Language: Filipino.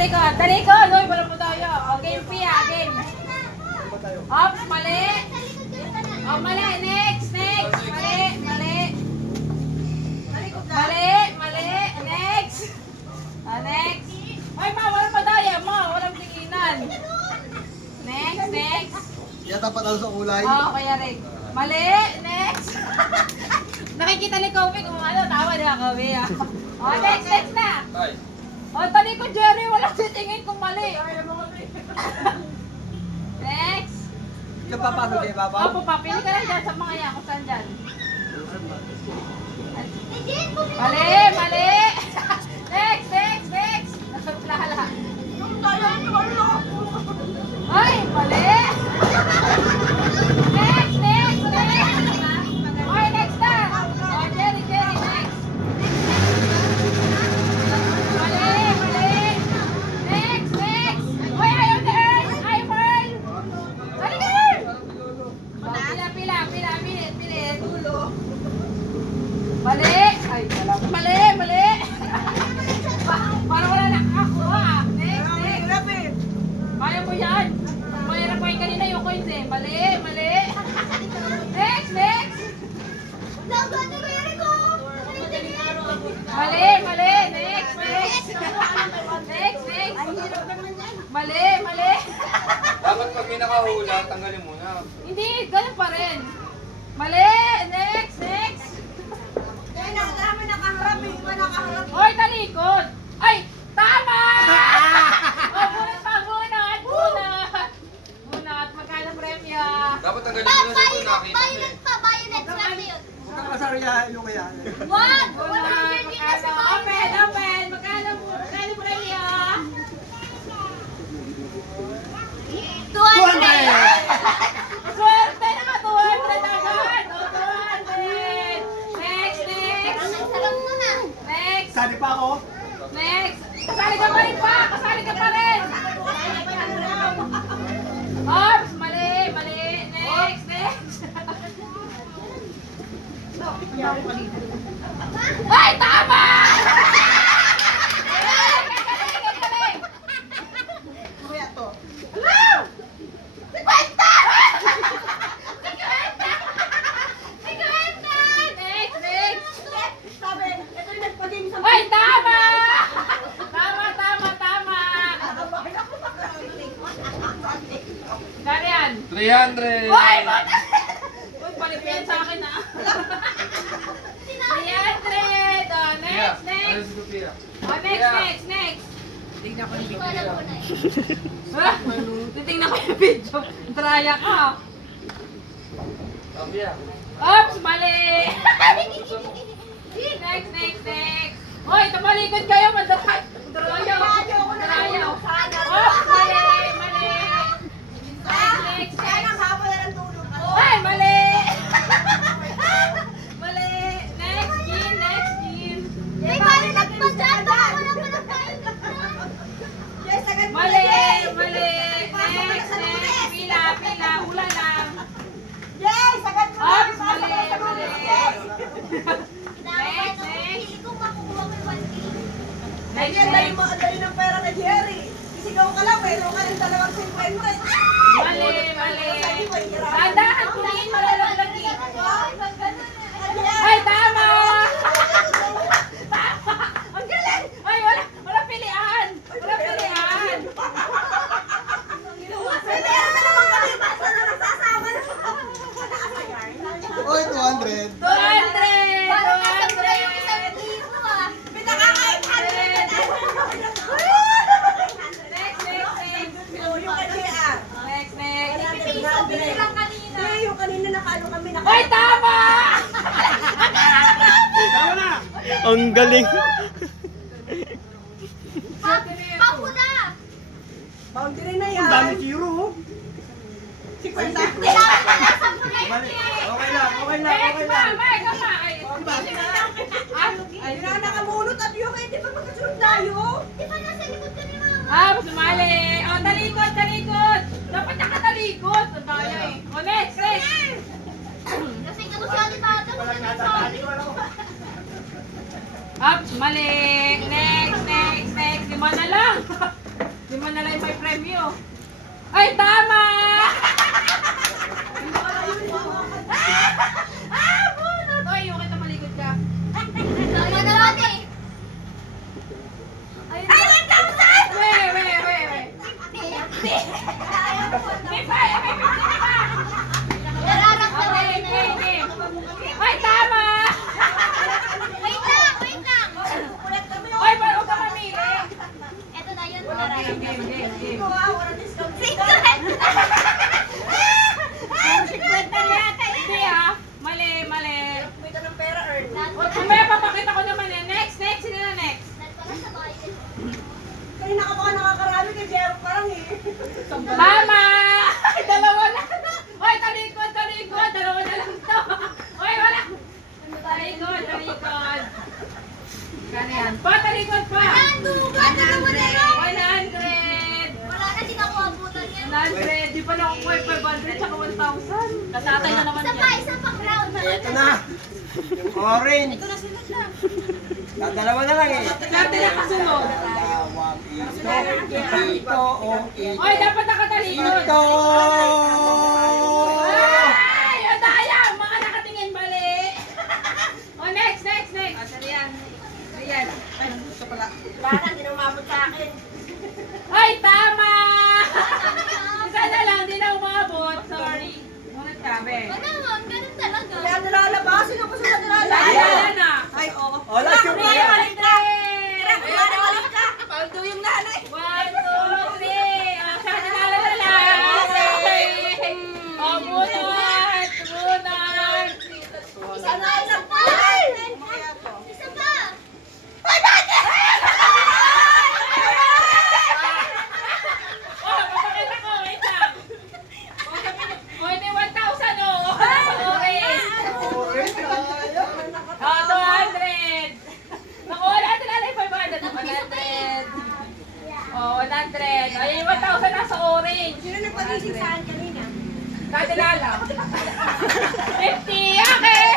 talikod, talikod. Uy, wala po tayo. O, game P ah, game. Ops, mali. O, mali. Next, next. Mali, mali. Mali, mali. Next. Next. Uy, ma, wala pa tayo. Ma, walang tinginan. Next, next. Yata pa talo sa kulay. Oo, kaya rin. Mali, next. Nakikita ni Kobe kung ano, tawa na Kobe ah. O, next, next na. O, talikod Jerry, walang titingin kung mali. Next. Napapagod kayo, Papa? Opo, papili ka lang dyan sa mga yan, kung saan dyan. Mali, mali. Next, next, next. Nasaplala. Ay, mali. Next, next, next. Ay, next na. O, Jerry, Jerry, next. Mali, mali. Next, next. Uy, ayaw na Earl. Ayaw mo Earl. Mali ka Earl. O, pila, pila, pila, pilit, pilit. Mali. Ay, wala. Mali, mali. Para wala nakakuha. Next, next. Kaya mo yan. Mayroon pa yung kanina yung coins eh. Mali, mali. Next, next. Mali, mali. Next, next. Next, next. Mali, mali. Dapat pag may nakahula, tanggalin muna. Hindi, ganun pa rin. Mali, next, next. Hoy, talikod. Ay, tama! Oh, bunot pa, bunot, bunot. Bunot, magkano premyo? Dapat tanggalin muna sa ito, nakita niyo eh. Huwag kang kasarya yung kaya. Bunot, magkano? Open, open. Magkano premyo? 200! Swerte na 200 agad. Oh, 200. Next, next. Next, Sali pa ako. next. Kasali ka pa rin pa. Kasali ka pa rin. Ops, mali, mali. Next, next. Ay, tama! Galing, galing. Kaya to. Hello! Si Kwenta! Si Kwenta! Si Kwenta! Next, next. Ay, tama! Tama, tama, tama. Kano yan? 300! Uy, bata! Uy, balik yan sa akin ah. 300! Oh, next, Ano next. si Sophia? Oh, next, next, next. Tingnan ko yung video. Ah, titingnan ko yung video. Traya ka. Sophia. Oops, mali! Next, next, next. Hoy, tumalikod kayo, madarayaw. Madarayaw. Oops, mali, mali. Next, next, next. Ay, mali! Mali. Next, Jean, next, Jean. Mali, mali. Next, next. Pila, pila. Hula lang. Oops, mali, mali. Next, next. Next, next. Dali ng pera na Jerry. Isigaw ka lang, mayroon ka rin dalawang 50. Mali, mali. Tandaan, kuliin malalaglag eh. Ay, tama! Tama! Ang galing! Ay, wala pilihan! Wala pilihan! Meron na naman kami, basta na nagsasama na. Oy, 200. 200! 200! May nakakain Next, next, next. yung kanina. Next, next. Yung kanina nakalo kami. Ay, tama! Tama na. Ang galing. Boundary na yan. Ang dami zero. Si Kwenta. Mali. Okay lang, okay lang, Next, okay ma! lang. Ma, ikaw ma! Ay, Ay, na nakamulot at yung hindi pa magkasunod tayo. mas mali! O, talikod, talikod! Dapat nakatalikod! Ang tayo eh. O, next, next! Ups, mali! Next, next, next! Lima na lang! premyo. Ay, tama! Bunot! Oy, yung kita malikod ka. Tama naman eh. Ay, 1,000! Wait. May pa! Nararamdaman Okay, ko na yun. Ay, tama! Wait lang. Oy, huwag ka mamili. Ito na yun. Game. Hindi ah. Mali. May ka ng pera, earn. Mamaya papakita ko naman eh. Next. Sino na next? Kanina ka baka nakakarami kay Jero parang eh. Tama! Dalawa na. Oy, talikod. Dalawa na lang to. Oy, wala. Talikod. Kano yan? Talikod pa. 100. Wala na, di na ako abutan yan. 100. Di pa na ako 500 tsaka 1,000. Kasatay na naman Isa pang round. Ito na. Orange. Ito na sila na. Dalawa na lang eh. Dati na kasunod. Dalawang ito. Oy, dapat nakatalikod. Ito. Ay! Ang daya! Mga nakatingin mali. O, next. Ayan. Parang hindi na umabot sa akin. Ay, tama! Isa na lang, di na umabot. Sorry. Munat sabi. Wala naman, ganun talaga. Kaya nilalabas. Sino ba sila nilalabas? Ayan na. Ay, oo. Wala siya pa. 300! Paldo yung nanay. 1, 2, 3. O, sa kanila na lang. Okay. O, bunot. Isa pa. Isa pa. Oh, papakita ko. Wait lang. O, sabi niyo. O, hindi 1,000 o. Sorry. O, 200. Nakuha natin alay 500. 100. O, 100. O, yung 1,000 nasa orange. Sino nagpagising sa akin kanina? Dati lang. 50. Okay.